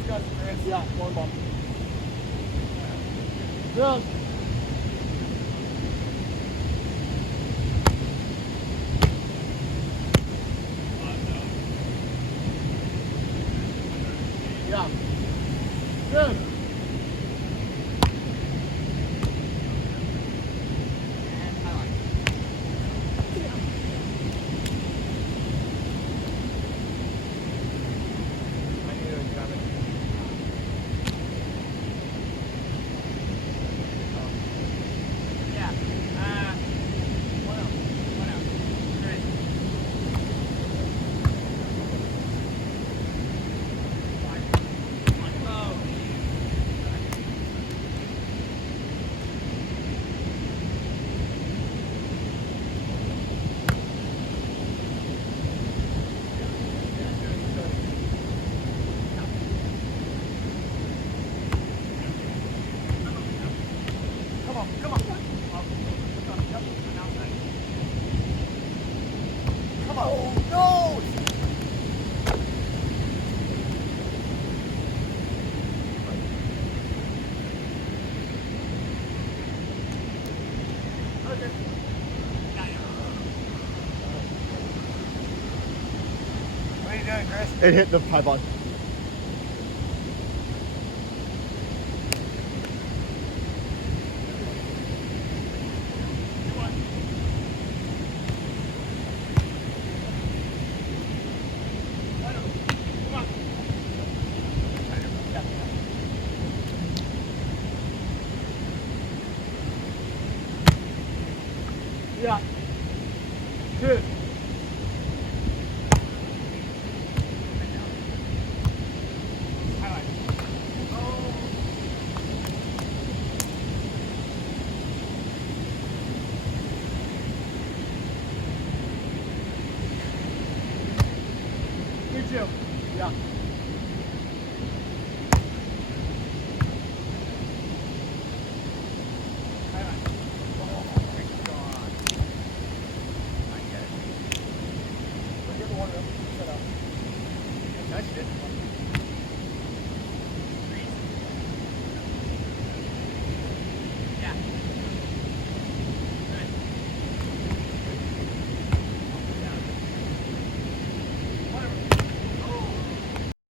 disgusting, Chris. Yeah, one bump. Good. Yeah. Good. I knew it was coming. Yeah. What else? What else? Great. Oh. Come on, come on. Come on. Oh, no! Okay. What are you doing, Chris? It hit the python. Yeah. Good. Good job. Yeah.